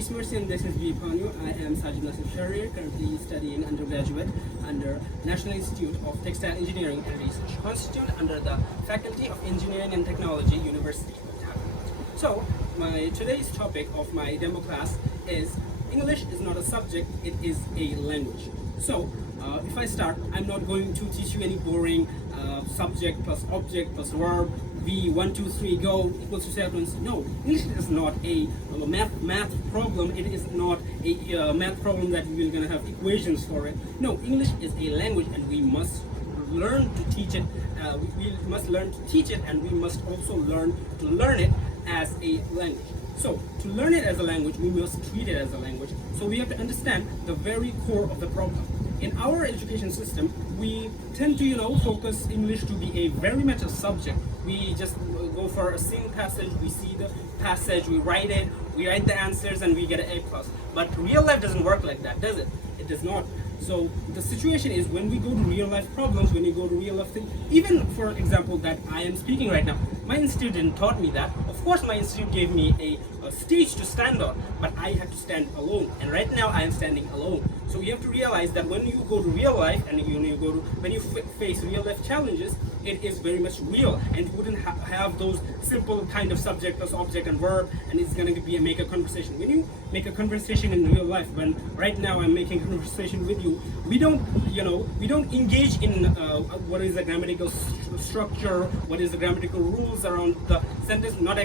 Peace, Mercy, and blessings be upon you. I am Sajid Nasif Shahriar, currently studying undergraduate under National Institute of Textile Engineering and Research, Constituent under the Faculty of Engineering and Technology, University of Dhaka. So, today's topic of my demo class is English is not a subject, it is a language. So, if I start, I'm not going to teach you any boring subject plus object plus verb, V, 1, 2, 3, go, equals to sequence. No, English is not a math problem. It is not a math problem that we're going to have equations for it. No, English is a language and we must learn to teach it. We must learn to teach it, and we must also learn to learn it as a language. So, to learn it as a language, we must treat it as a language. So we have to understand the very core of the problem. In our education system, we tend to, focus English to be a very much a subject. We just go for a single passage, we see the passage, we write it, we write the answers, and we get an A+. But real life doesn't work like that, does it? It does not. So the situation is when we go to real life problems, when you go to real life things, even for example that I am speaking right now, my institute didn't taught me that. Of course my institute gave me a stage to stand on, but I had to stand alone, and right now I am standing alone. So you have to realize that when you go to real life and when you face real life challenges, it is very much real, and you wouldn't have those simple kind of subject plus object and verb, and it's going to make a conversation. When you make a conversation in real life, when right now I'm making a conversation with you, we don't engage in what is the grammatical structure, what is the grammatical rules around the sentence, not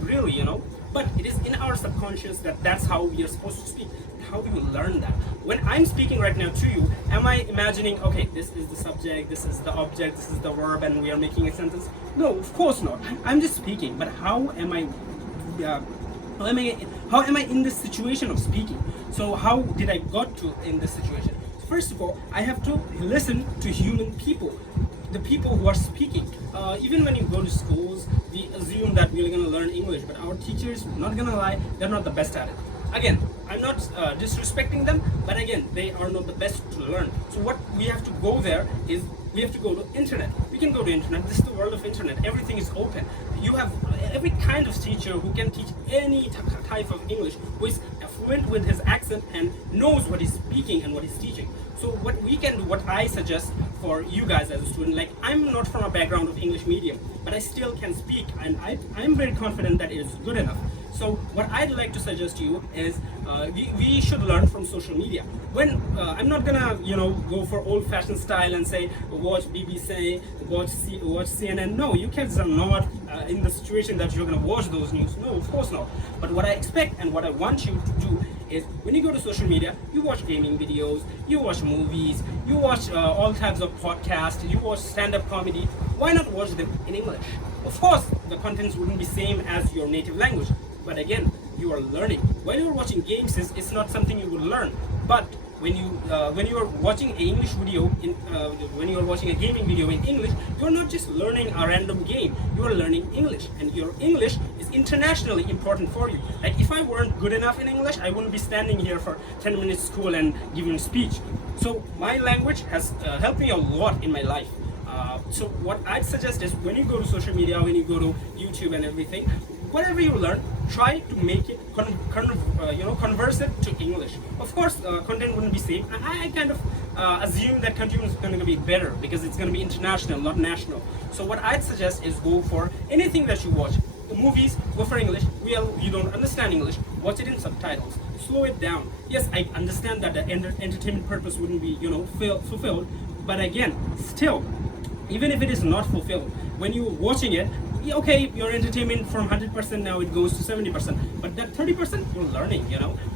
really, but it is in our subconscious that that's how we are supposed to speak. How do you learn that? When I'm speaking right now to you, am I imagining, okay, this is the subject, this is the object, this is the verb, and we are making a sentence? No, of course not. I'm just speaking, but how am I in this situation of speaking? So how did I got to in this situation? First of all, I have to listen to human people, the people who are speaking. Even when you go to schools, we assume that we're going to learn English, but our teachers, not going to lie, they're not the best at it. Again, I'm not disrespecting them, but again, they are not the best to learn. So what we have to go there is we have to go to internet. We can go to internet. This is the world of internet. Everything is open. You have every kind of teacher who can teach any type of English, who is fluent with his accent and knows what he's speaking and what he's teaching. So what we can do, what I suggest for you guys as a student, like I'm not from a background of English medium, but I still can speak, and I'm very confident that it is good enough. So what I'd like to suggest to you is we should learn from social media. When I'm not gonna go for old-fashioned style and say watch BBC, watch CNN. No, you kids are not in the situation that you're gonna watch those news. No, of course not. But what I expect and what I want you to do is when you go to social media, you watch gaming videos, you watch movies, you watch all types of podcasts, you watch stand-up comedy. Why not watch them in English? Of course, the contents wouldn't be same as your native language. But again, you are learning. When you're watching games, it's not something you will learn. But when you are watching an English video, when you are watching a gaming video in English, you're not just learning a random game. You are learning English, and your English is internationally important for you. Like if I weren't good enough in English, I wouldn't be standing here for 10 minutes school and giving a speech. So my language has helped me a lot in my life. So what I'd suggest is when you go to social media, when you go to YouTube and everything, whatever you learn, try to make it, converse it to English. Of course, content wouldn't be same. I kind of assume that content is going to be better because it's going to be international, not national. So what I'd suggest is go for anything that you watch. The movies, go for English. You don't understand English, watch it in subtitles. Slow it down. Yes, I understand that the entertainment purpose wouldn't be, fulfilled. But again, still, even if it is not fulfilled, when you're watching it, okay, your entertainment from 100% now it goes to 70%, but that 30% you're learning.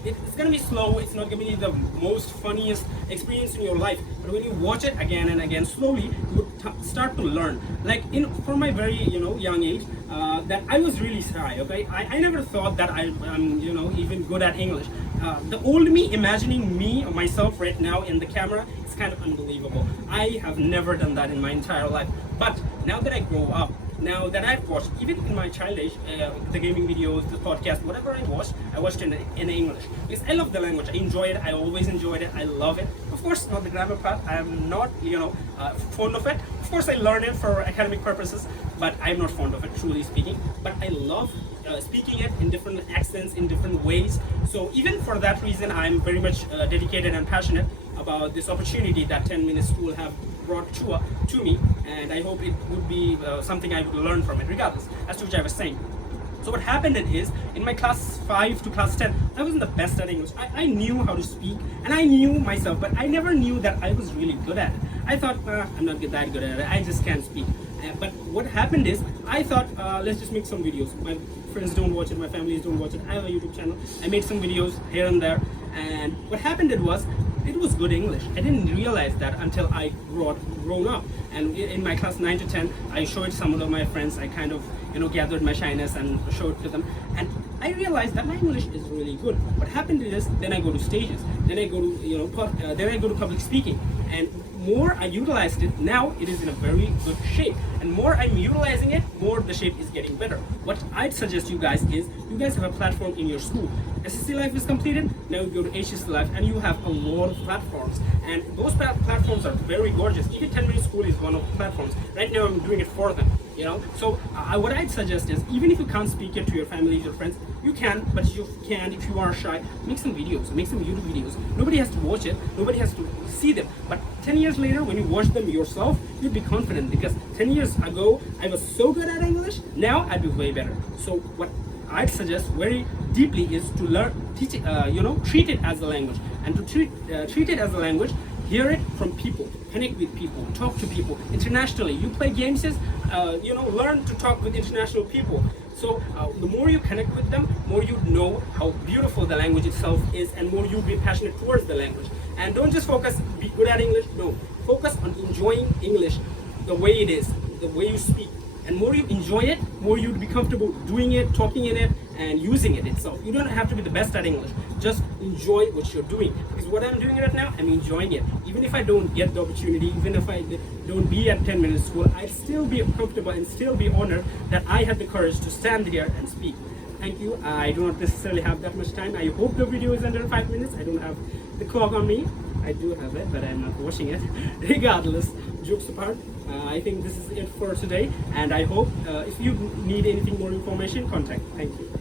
It's gonna be slow. It's not gonna be the most funniest experience in your life, but when you watch it again and again slowly, you would start to learn. Like from my very young age, that I was really shy. Okay, I never thought that I'm even good at English. The old me imagining me or myself right now in the camera is kind of unbelievable. I have never done that in my entire life. But now that I grow up, now that I've watched, even in my child age, the gaming videos, the podcast, whatever I watched in English. Because I love the language, I enjoy it, I always enjoyed it, I love it. Of course, not the grammar part, I'm not, fond of it. Of course, I learn it for academic purposes, but I'm not fond of it, truly speaking. But I love speaking it in different accents, in different ways. So even for that reason, I'm very much dedicated and passionate about this opportunity that 10-minute school have brought to me, and I hope it would be something I would learn from it, regardless, as to which I was saying. So what happened is, in my class 5 to class 10, I wasn't the best at English. I knew how to speak, and I knew myself, but I never knew that I was really good at it. I thought, I'm not that good at it, I just can't speak. But what happened is, I thought, let's just make some videos. My friends don't watch it, my families don't watch it, I have a YouTube channel. I made some videos here and there, and what happened was, it was good English. I didn't realize that until I grown up. And in my class 9 to 10, I showed some of my friends. I kind of, gathered my shyness and showed to them. And I realized that my English is really good. What happened is, then I go to stages. Then I go to, then I go to public speaking. And more I utilized it, now it is in a very good shape. And more I'm utilizing it, more the shape is getting better. What I'd suggest you guys is, you guys have a platform in your school. SSC Life is completed, now you go to HSC Life, and you have a lot of platforms. And those platforms are very gorgeous. Even 10-minute school is one of the platforms. Right now I'm doing it for them, So what I'd suggest is, even if you can't speak it to your families or friends, you can, but you can, if you are shy, make some videos, make some YouTube videos. Nobody has to watch it, nobody has to see them. But 10 years later, when you watch them yourself, you'd be confident, because 10 years ago, I was so good at English, now I'd be way better. So what I'd suggest very deeply is to teach it, treat it as a language. And to treat it as a language, hear it from people, connect with people, talk to people internationally. You play games, learn to talk with international people. So the more you connect with them, more you know how beautiful the language itself is, and more you'll be passionate towards the language. And don't just focus, be good at English, no. Focus on enjoying English the way it is, the way you speak. And more you enjoy it, more you'd be comfortable doing it, talking in it, and using it itself. You don't have to be the best at English. Just enjoy what you're doing. Because what I'm doing right now, I'm enjoying it. Even if I don't get the opportunity, even if I don't be at 10-minute school, I'd still be comfortable and still be honored that I had the courage to stand here and speak. Thank you. I do not necessarily have that much time. I hope the video is under 5 minutes. I don't have the clock on me. I do have it, but I'm not watching it. Regardless, jokes apart, I think this is it for today, and I hope if you need anything more information, contact. Thank you.